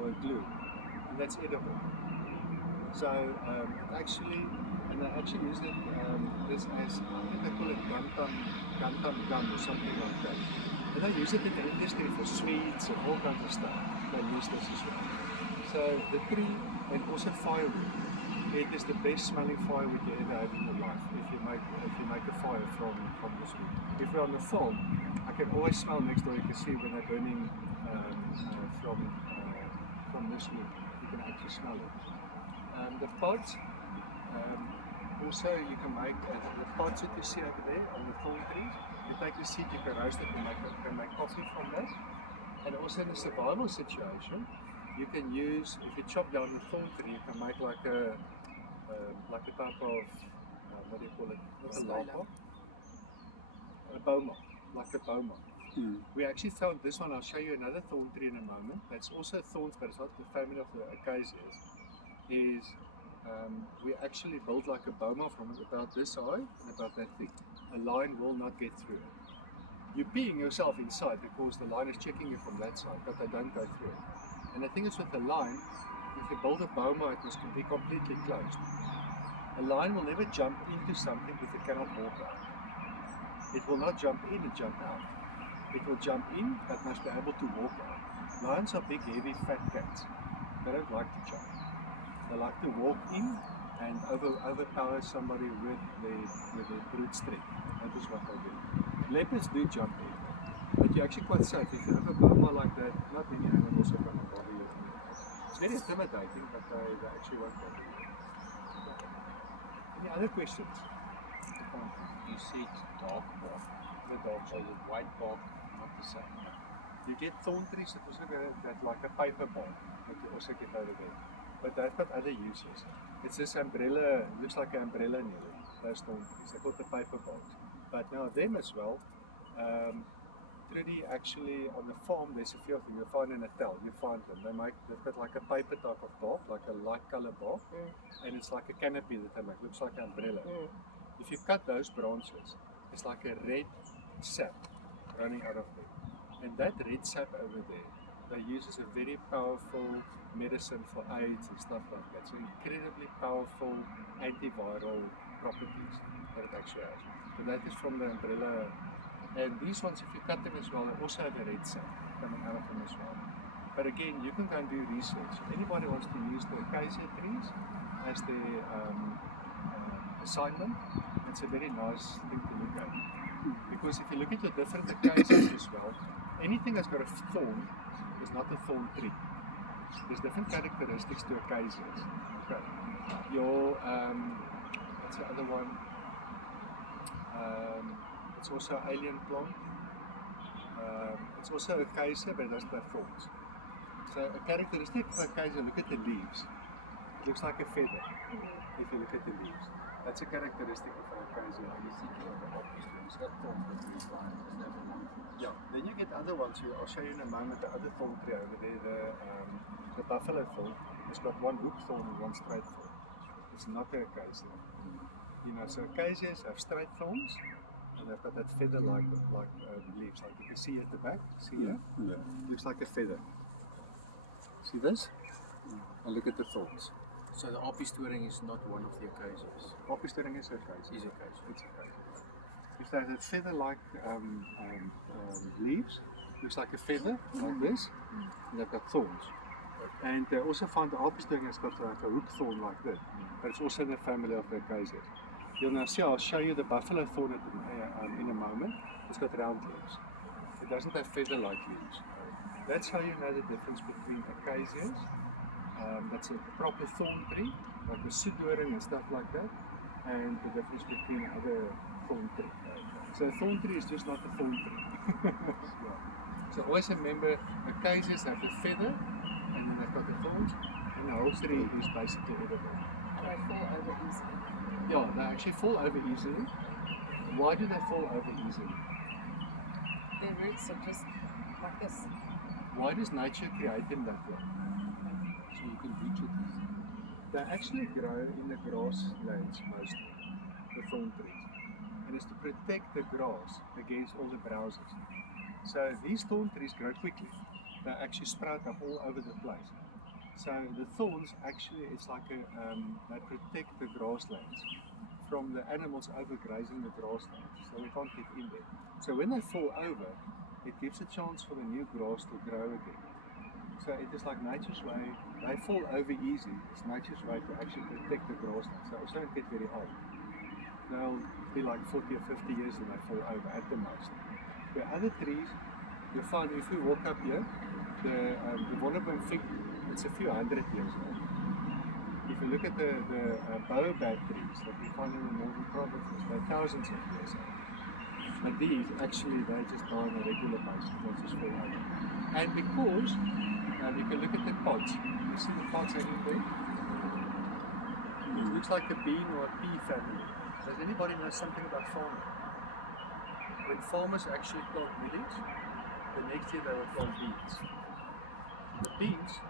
or a glue, and that's edible. So they actually use it, this as, I think they call it gantam gum or something like that. And they use it in the industry for sweets and all kinds of stuff. They use this as well. So the tree, and also firewood. It is the best smelling firewood you ever have in your life if you make a fire from this wood. If you're on the farm, I can always smell next door. You can see when they're burning from this wood. You can actually smell it. The pods, also you can make the pods that you see over there on the thorn trees. You take the seed, you can roast it, and make coffee from that. And also in the survival situation, you can use, if you chop down the thorn tree, you can make like a type of, what do you call it? A boma, like a boma. We actually found this one. I'll show you another thorn tree in a moment. That's also thorns, but it's not the family of the acacias. We actually built like a boma from about this high and about that thick. A line will not get through it. You're peeing yourself inside because the line is checking you from that side, but they don't go through it. And the thing is with the line, if you build a boma, it must be completely closed. A lion will never jump into something if it cannot walk out. It will not jump in and jump out. It will jump in, but must be able to walk out. Lions are big, heavy, fat cats. They don't like to jump. They like to walk in and overpower somebody with their brute strength. That is what they do. Leopards do jump in, but you're actually quite safe. If you have a boma like that, not many animals are going to bother you. It's very intimidating, but they actually won't bother you. Any other questions? You said dark bark. The dark So the white bark, not the same. You get thorn trees that also got that like a paper bark that you also get over there. But they've got other uses. It's this umbrella, it looks like an umbrella nearly, those thorn trees. They're called the paper barks. But now them as well, Trudy actually on the farm, there's a few of them. You find in a town, you find them. They've got like a paper type of bark, like a light color bark, and it's like a canopy that they make, looks like an umbrella. If you cut those branches, it's like a red sap running out of there. And that red sap over there, they use as a very powerful medicine for AIDS and stuff like that. So incredibly powerful antiviral properties that it actually has. So that is from the umbrella. And these ones, if you cut them as well, they also have a red sap coming out of them as well. But again, you can go and do research. If anybody wants to use the acacia trees as their assignment, it's a very nice thing to look at. Because if you look at the different acacias as well, anything that's got a thorn is not a thorn tree. There's different characteristics to acacias. Okay. What's the other one? It's also alien plant. It's also acacia, but it doesn't have thorns. So a characteristic of acacia, look at the leaves. It looks like a feather if you look at the leaves. That's a characteristic of acacia. Yeah, then you get other ones. I'll show you in a moment the other thorn tree over there, the buffalo thorn. It's got one hook thorn and one straight thorn. It's not an acacia. You know, so acacias have straight thorns, and they've got that feather-like leaves. Like you can see at the back. See here? Yeah. Looks like a feather. See this? And look at the thorns. So the apistoring is not one of the acacias. Apistoring is acacia. Is acacia. It's acacia. If they have that feather-like leaves, looks like a feather, like this, and they've got thorns. And they also find the apistoring has got like a hook thorn like that, but it's also in the family of the acacias. You'll now see, I'll show you the buffalo thorn in a moment. It's got round leaves. It doesn't have feather-like leaves. That's how you know the difference between acacias. That's a proper thorn tree, like a sudoring and stuff like that, and the difference between other thorn tree. So a thorn tree is just not a thorn tree. So always remember, acacias have a feather, and then they've got the thorns, and the whole tree is basically edible. They fall over easily. Yeah, they actually fall over easily. Why do they fall over easily? Their roots are just like this. Why does nature create them that way? So you can reach it easily. They actually grow in the grasslands mostly, the thorn trees. And it's to protect the grass against all the browsers. So these thorn trees grow quickly. they actually sprout up all over the place. So the thorns actually, it's like they protect the grasslands from the animals overgrazing the grasslands, so they can't get in there. So when they fall over, it gives a chance for the new grass to grow again. So it is like nature's way. They fall over easy. It's nature's way to actually protect the grassland. So it don't get very old. They'll be like 40 or 50 years and they fall over at the most. The other trees, you'll find if we walk up here, the Wonderboom fig, it's a few hundred years old. If you look at the baobab trees that we find in the northern provinces, they're thousands of years old. But these, actually, they just die on a regular basis. They just fall over. And because, you can look at the pods. You see the pods hanging there? It looks like a bean or a pea family. Does anybody know something about farming? When farmers actually plant millets, the next year they will plant beans. The beans